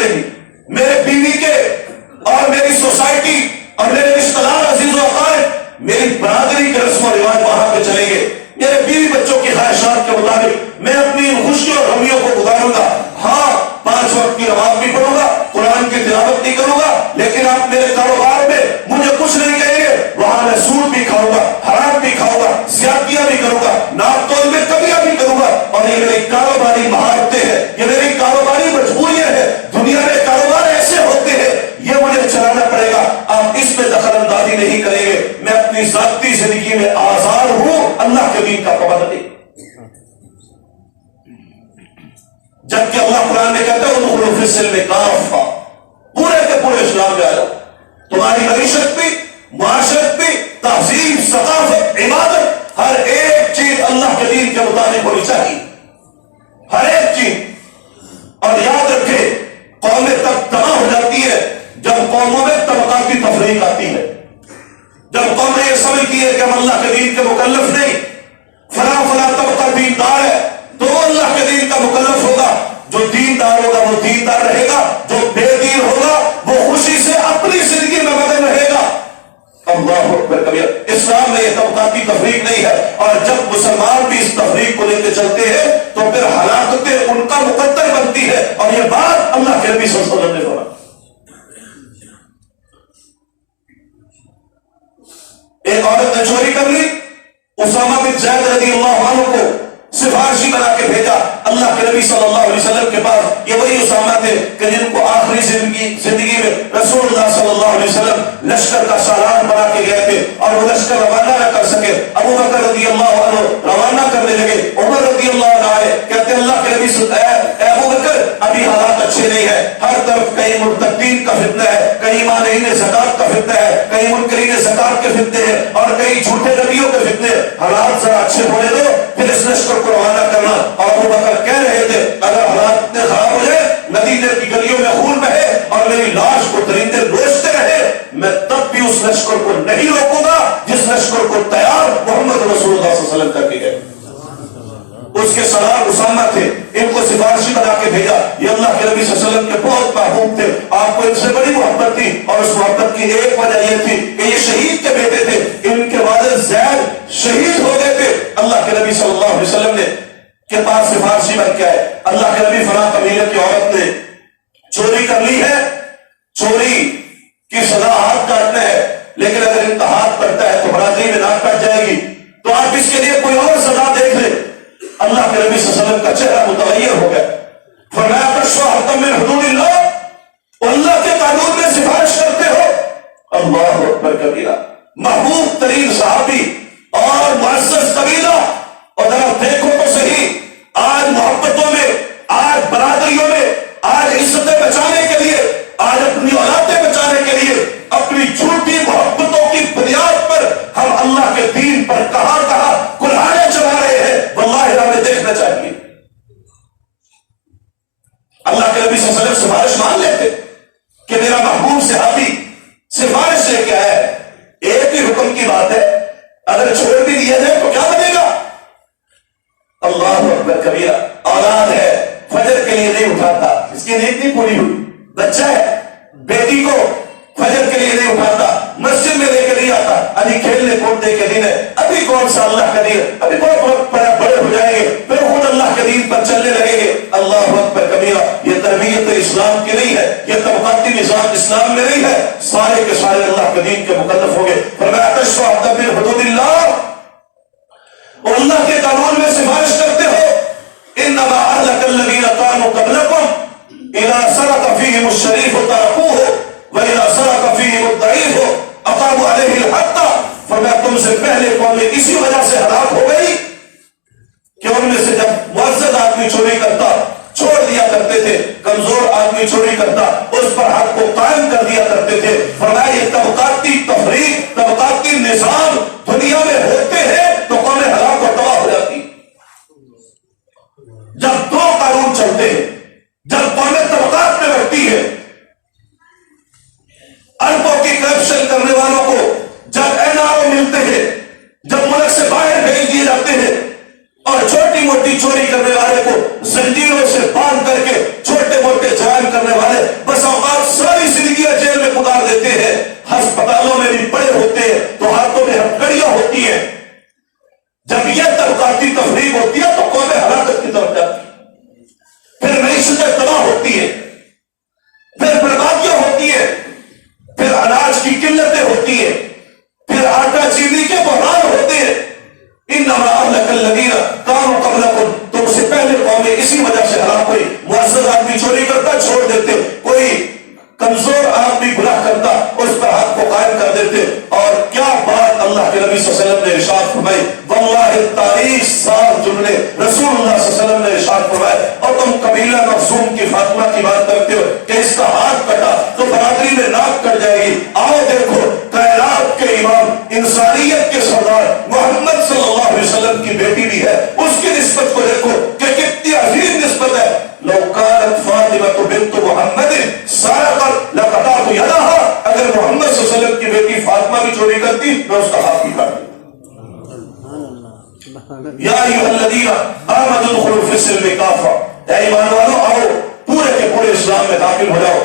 चलेगी, मेरे बीवी के और मेरी सोसाइटी और मेरे रिश्तेदार अजीज व अकारिब, मेरी बरादरी के रस्म और रिवाज वहां पे चलेंगे। मेरे बीवी बच्चों की ख्वाहिशात के मुताबिक मैं अपनी इन खुशियों और गमियों को गुजारूंगा। हाँ, 5 वक्त की नमाज भी पढ़ूंगा, कुरान की तिलावत भी करूंगा, लेकिन आप मेरे कारोबार में मुझे कुछ नहीं कहेंगे। वहां मैं सूद भी खाऊंगा, हराम भी खाऊंगा, ज्यादतियां भी करूंगा, नापतोल में कमियां भी करूंगा। और ये मेरी कारोबारी महारतें हैं, ये मेरी कारोबारी मजबूरियां हैं। दुनिया में कारोबार ऐसे होते हैं, ये मुझे चलाना पड़ेगा। आप इसमें दखल अंदाजी नहीं करेंगे। मैं अपनी जाती जिंदगी में आजाद हूं, अल्लाह के दीन का पाबंद नहीं। जबकि अल्लाह कुरान में कहता है उदखुलू फिस्सिल्म काफ़ा, पूरे के पूरे इस्लाम में आ जाओ। तुम्हारी मईशत भी, मुआशरत भी, तहजीब, सकाफत, इबादत, हर एक चीज अल्लाह के दीन के मुताबिक होनी चाहिए, हर एक चीज। और याद रखे, कौमें तब तबाह हो जाती है जब कौमों में तबकाती तफरीक आती है। जब कौमें ये समझती है कि हम अल्लाह के दीन के मुकल्लफ नहीं, फला फला तबका दीनदार है तो वो अल्लाह के दीन का मुकल्लफ होगा। जो दीनदार होगा वो दीनदार रहेगा, जो बेदीन होगा वो खुशी से अपनी जिंदगी में मगन रहेगा। अल्लाहु अकबर कबीरा। इस्लाम में ये तबकाती तफरीक नहीं है। और जब मुसलमान भी इस तफरीक को लेकर चलते हैं तो फिर हलाकतें उनका मुकद्दर बनती है। और ये बात अल्लाह के नबी सल्लल्लाहु अलैहि वसल्लम ने फरमाई। एक औरत ने चोरी कर ली, उसामा बिन ज़ैद रज़ियल्लाहु अन्हु को सिफारिशी बना के भेजा अल्लाह के नबी सल्लल्लाहु अलैहि वसल्लम के पास। ये वही उसामा थे कि जिनको आखिरी जिंदगी में रसूलुल्लाह सल्लल्लाहु अलैहि वसल्लम लश्कर का सालान बना के गए थे और वो लश्कर रवाना न कर सके। अबू बकर रज़ियल्लाहु अन्हु रवाना करने लगे, उमर रज़ियल्लाहु अन्हु आए, कहते अल्लाह के नबी अबू बकर अभी हालात अच्छे नहीं है, हर तरफ कहीं मुर्तद्दीन का फितना है, कहीं मानीन ज़कात का फितना है, कहीं मुनकरीन ज़कात के फितने हैं और कहीं झूठे नबियों के फितने। हालात जरा अच्छे होने दो फिर इस लश्कर को रवाना करना। और अबू बकर कह रहे थे अगर हालात इतने खराब हो जाए, नदीजे की गलियों में खून बहे और मेरी लाश को दरिंदे नोचते रहे, मैं तब भी उस लश्कर को नहीं रोकूंगा जिस लश्कर को तैयार मोहम्मद रसूलुल्लाह सल्लल्लाहु अलैहि वसल्लम करके गए। उसके सलार उसामा थे, इनको सिफारिशी बना के भेजा। ये अल्लाह के नबी सल्लल्लाहु अलैहि वसल्लम के बहुत महबूब थे, आपको इनसे बड़ी मोहब्बत थी। और उस मोहब्बत की एक वजह यह थी कि ये शहीद के बेटे थे, इनके वालिद ज़ैद शहीद हो गए थे। अल्लाह के नबी सल्लल्लाहु अलैहि वसल्लम ने के पास सिफारिशी बन के आए। अल्लाह के नबी फला कबीले की औरत ने चोरी कर ली है, चोरी की सजा हाथ काटना है, लेकिन अगर इनका हाथ कटता है तो बरादरी में नाक कट जाएगी, तो आप इसके लिए कोई और सजा देख ले। अल्लाह के नबी सल्लल्लाहु अलैहि वसल्लम का चेहरा मुतगय्यर हो गया। फरमाया तशफ़अ मिन हुदूदिल्लाह, अल्लाह के कानून में सिफारिश करते हो। अल्लाहु अकबर कबीरा। महबूब तरीन सहाबी और मुअज़्ज़ज़ कबीला। और जरा देखो तो सही, आज मोहब्बतों में, आज बरादरियों में, आज इज्जतें बचाने के लिए, आज अपनी औलादें बचाने के लिए अपनी झूठी मोहब्बतों की बुनियाद पर हम अल्लाह के दीन पर कहां कहां कुल्हाड़े चला रहे हैं। वल्लाहि हमें देखना चाहिए। अल्लाह के नबी सल्लल्लाहु अलैहि वसल्लम सिफारिश मान लेते कि मेरा महबूब सहाबी सिफारिश लेके आया है। एक ही हुक्म की बात है, अगर छोड़ भी दिया जाए तो क्या बनेगा। अल्लाहु अकबर कबीरा। औलाद है, फजर के लिए नहीं उठाता, इसकी नींद नहीं पूरी हुई। बच्चा है, बेटी को फजर के लिए नहीं उठाता, मस्जिद में लेकर नहीं आता, अभी खेलने कूदने के दिन है, अभी कौन सा अल्लाह का दीन, अभी बहुत बड़े हो जाएंगे फिर खुद अल्लाह के दीन पर चलने लगेंगे। अल्लाहु अकबर कबीरा। ये तरबियत इस्लाम की नहीं है, ये तबकाती निज़ाम इस्लाम में नहीं है। सारे के सारे अल्लाह के दीन के मुकल्लफ हो गए। फरमाया तशफ़अ मिन हुदूदिल्लाह, और अल्लाह के कानून में सिफारिश करते हो। इन्नमा अहलकल्लज़ीना कानू क़ब्लकुम इज़ा सरक़ फ़ीहिमुश शरीफ़ु तरकूहु व इज़ा सरक़ फ़ीहिमुद दईफ़ु अक़ामू अलैहिल हक़्क़। फरमाया तुमसे पहले कौमें इसी वजह से हलाक हो गई कि उनमें से जब मुअज़्ज़ज़ आदमी चोरी करता छोड़ दिया करते थे, कमजोर आदमी चोरी करता उस पर हक को कायम कर दिया करते थे। फरमाया ये तबकाती तफरीक, तबकाती निज़ाम दुनिया में होते हैं तो कौमें हलाक और तबाह हो जाती। जब दो कानून चलते हैं, जब कौमें तबकात में बढ़ती है, अरबों की करप्शन करने वालों को जब एनआरओ मिलते हैं, जब मुल्क से बाहर भेज दिए जाते हैं और छोटी मोटी चोरी करने वाले को जंजीरों से बांध करके छोटे मोटे जराइम करने वाले کہ اس کا ہاتھ کٹا تو برادری میں ناک کٹ جائے گی. آؤ دیکھو کائنات کے امام انسانیت کے سردار محمد صلی اللہ علیہ وسلم کی بیٹی بھی ہے, اس کی نسبت کو دیکھو کہ کتنی عظیم نسبت ہے. لو كانت فاطمة بنت محمد سرقت لقطعت يدها, اگر محمد صلی اللہ علیہ وسلم کی بیٹی فاطمہ بھی چوری کرتی میں اس کا ہاتھ بھی کاٹ دیتا. یا ایھا الذین آمنوا ادخلوا فی السلم کافہ, اے ایمان والو آؤ پورے کے پورے اسلام میں داخل ہو جاؤ.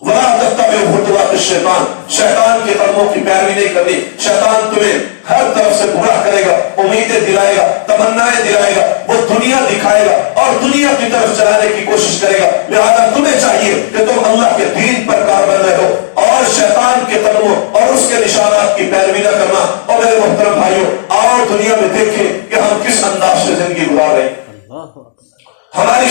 ولا تتبعوا خطوات الشیطان, شیطان کے قدموں کی پیروی نہیں کرنی. شیطان تمہیں ہر طرف سے گمراہ کرے گا, امیدیں دلائے گا, تمنائیں دلائے گا, وہ دنیا دکھائے گا اور دنیا کی طرف چلانے کی کوشش کرے گا. لہذا تمہیں چاہیے کہ تم اللہ کے دین پر کاربند رہو اور شیطان کے قدموں اور اس کے نشانات کی پیروی نہ کرنا. اور میرے محترم بھائیوں, اور دنیا میں دیکھیں کہ ہم کس انداز سے زندگی گزار رہے ہیں. ہماری